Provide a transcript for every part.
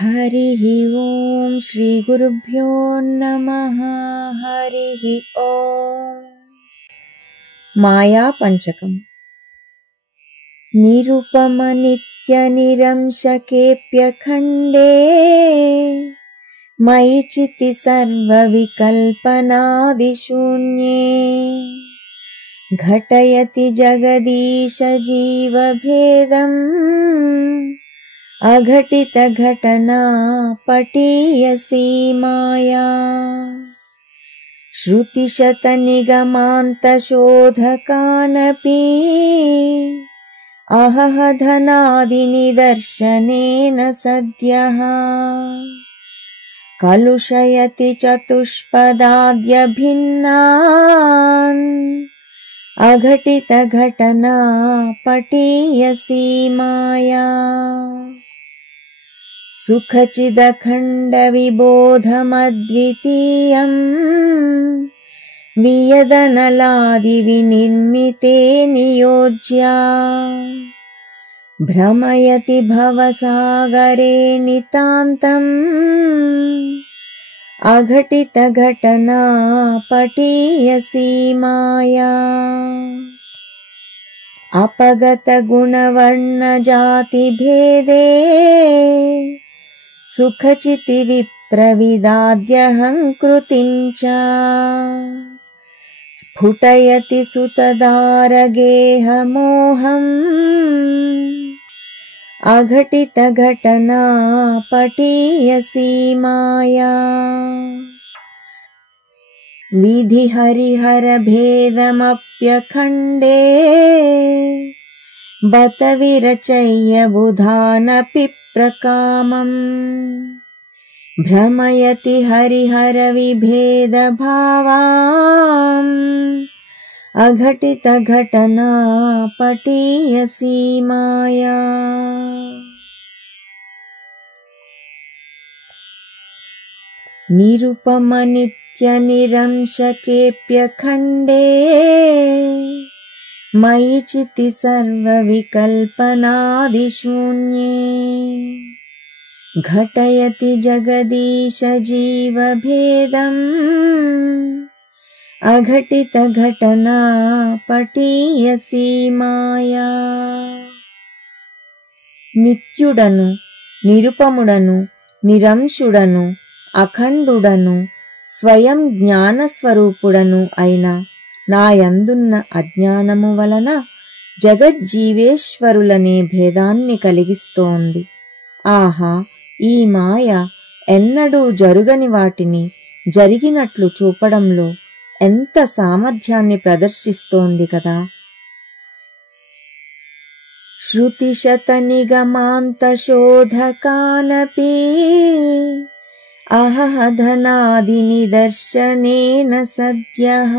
हरिः ओं श्री गुरुभ्यो नमः। हरिः ओं। माया पंचकम्। निरुपम नित्य निरंशकेऽप्यखण्डे मयि चिति सर्वविकल्पनादिशून्ये घटयति जगदीश जीवभेदम् अघटित घटना पटीयसी माया। श्रुतिशतनिगमान्तशोधकानपि अहह धनादिनिदर्शनेन सद्यः कलुषयति चतुष्पदाद्यभिन्नान् अघटित घटना पटीयसी माया। सुखचिदखण्डविबोधमद्वितीयम् वियदनलादिविनिर्मिते नियोज्या भ्रमयति भवसागरे नितान्तम् अघटित घटना पटीयसी माया। अपगत गुणवर्णजातिभेदे सुखचिति विप्रविदाद्यहङ्कृतिञ्च स्फुटयति सुतदारगेहमोहम् अघटित घटना पटीयसी माया। विधिहरिहर भेदमप्यखण्डे बत विरचय्य बुधानपि प्रकामम् भ्रमयति हरिहर विभेद भावाम् अघटित घटना पटीयसी माया। निरुपम नित्य निरंशकेऽप्यखण्डे मयि चिति सर्वविकल्पनादिशून्ये घटयति जगदीश जीवभेदम् अघटित घटना पटीयसी माया। నిత్యుడను నిరుపముడను నిరంశుడను అఖండుడను స్వయం జ్ఞానస్వరూపుడను అయిన నాయందున్న అజ్ఞానము వలన జగజ్జీవేశ్వరులనే భేదాన్ని కలిగిస్తోంది. ఆహా, ఈ మాయ ఎన్నడూ జరుగని వాటిని జరిగినట్లు చూపడంలో ఎంత సామర్థ్యాన్ని ప్రదర్శిస్తోంది కదా. श्रुतिशतनिगमान्तशोधकानपि अहह धनादिनिदर्शनेन सद्यः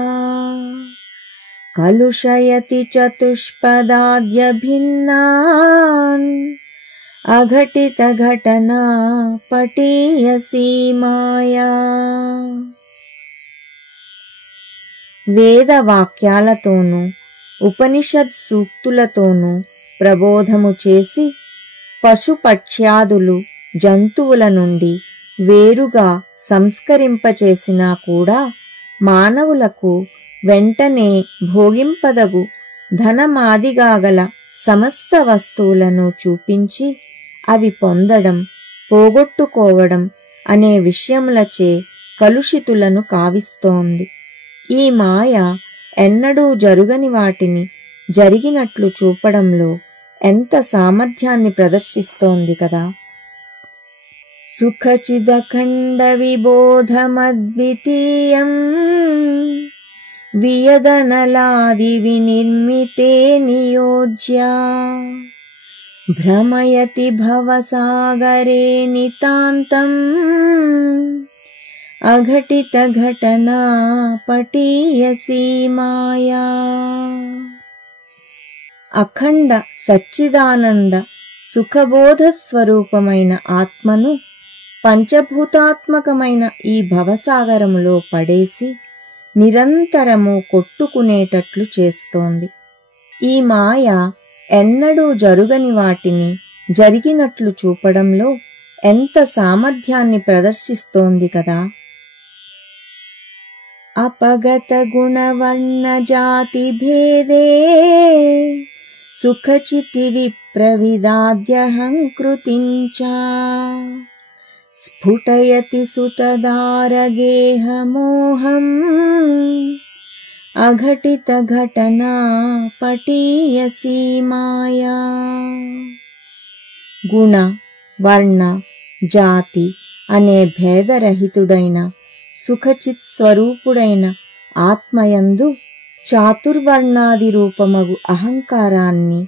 कलुषयति चतुष्पदाद्यभिन्नान् अघटित घटना पटीयसी माया. వేదవాక్యాలతోనూ ఉపనిషద్ సూక్తులతోనూ ప్రబోధము చేసి పశుపక్ష్యాదులు జంతువుల నుండి వేరుగా సంస్కరింపచేసినా కూడా మానవులకు వెంటనే భోగింపదగు ధనమాదిగాగల సమస్త వస్తువులను చూపించి అవి పొందడం పోగొట్టుకోవడం అనే విషయములచే కలుషితులను కావిస్తోంది. ఈ మాయ ఎన్నడూ జరుగని వాటిని జరిగినట్లు చూపడంలో ఎంత సామర్థ్యాన్ని ప్రదర్శిస్తోంది కదా. సుఖచిదఖండ విబోధమద్వితీయం వియదనలాది వినిర్మితే నియోజ్యా భ్రమయతి భవసాగరే నితాంతం అఘటిత ఘటనా పటీయసీ మాయా. అఖండ సచ్చిదానంద సుఖబోధ స్వరూపమైన ఆత్మను పంచభూతాత్మకమైన ఈ భవసాగరములో పడేసి నిరంతరము కొట్టుకునేటట్లు చేస్తోంది. ఈ మాయ ఎన్నడూ జరుగని వాటిని జరిగినట్లు చూపడంలో ఎంత సామర్థ్యాన్ని ప్రదర్శిస్తోంది కదా. అపగత గుణవర్ణ జాతి భేదే సుఖచితి విప్రవిదాద్యహంకృతించా స్ఫుటయతి సుతదారగేహమోహం అఘటిత ఘటనా పటీయసీ మాయా. గుణ, వర్ణ, జాతి అనే భేదరహితుడైన సుఖచిత్ స్వరూపుడైన ఆత్మయందు చాతుర్వర్ణాది రూపమగు అహంకారాన్ని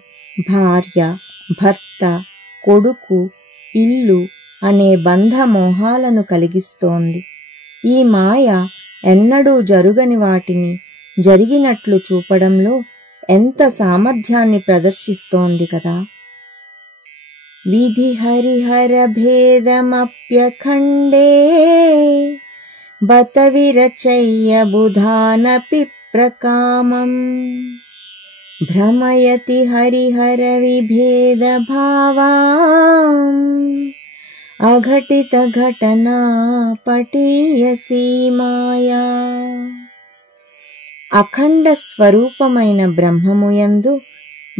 భార్య, భర్త, కొడుకు, ఇల్లు అనే బంధమోహాలను కలిగిస్తోంది. ఈ మాయ ఎన్నడూ జరుగని వాటిని జరిగినట్లు చూపడంలో ఎంత సామర్థ్యాన్ని ప్రదర్శిస్తోంది కదా. విధి హరిహర భేదమప్యఖండే బత విరచయ్య బుధానపి ప్రకామం భ్రమయతి హరిహర విభేద భావాం అఘటిత ఘటనా పటీయసీ మాయా. అఖండ స్వరూపమైన బ్రహ్మముయందు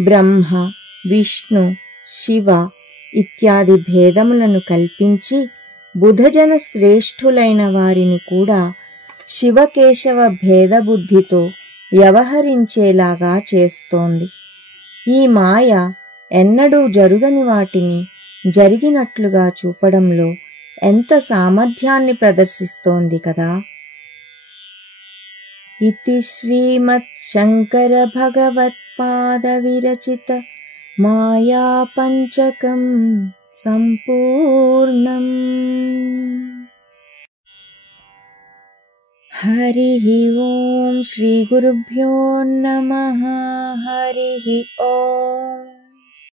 బ్రహ్మ, విష్ణు, శివ ఇత్యాది భేదములను కల్పించి బుధజన శ్రేష్ఠులైన వారిని కూడా శివకేశవ భేదబుద్ధితో వ్యవహరించేలాగా చేస్తోంది. ఈ మాయ ఎన్నడూ జరుగని వాటిని జరిగినట్లుగా చూపడంలో ఎంత సామర్థ్యాన్ని ప్రదర్శిస్తోంది కదా. ఇతి శ్రీమత్ శంకర భగవత్పాద విరచిత మాయా పంచకం సంపూర్ణం. హరి ఓం శ్రీ గురుభ్యో నమః. హరి ఓం.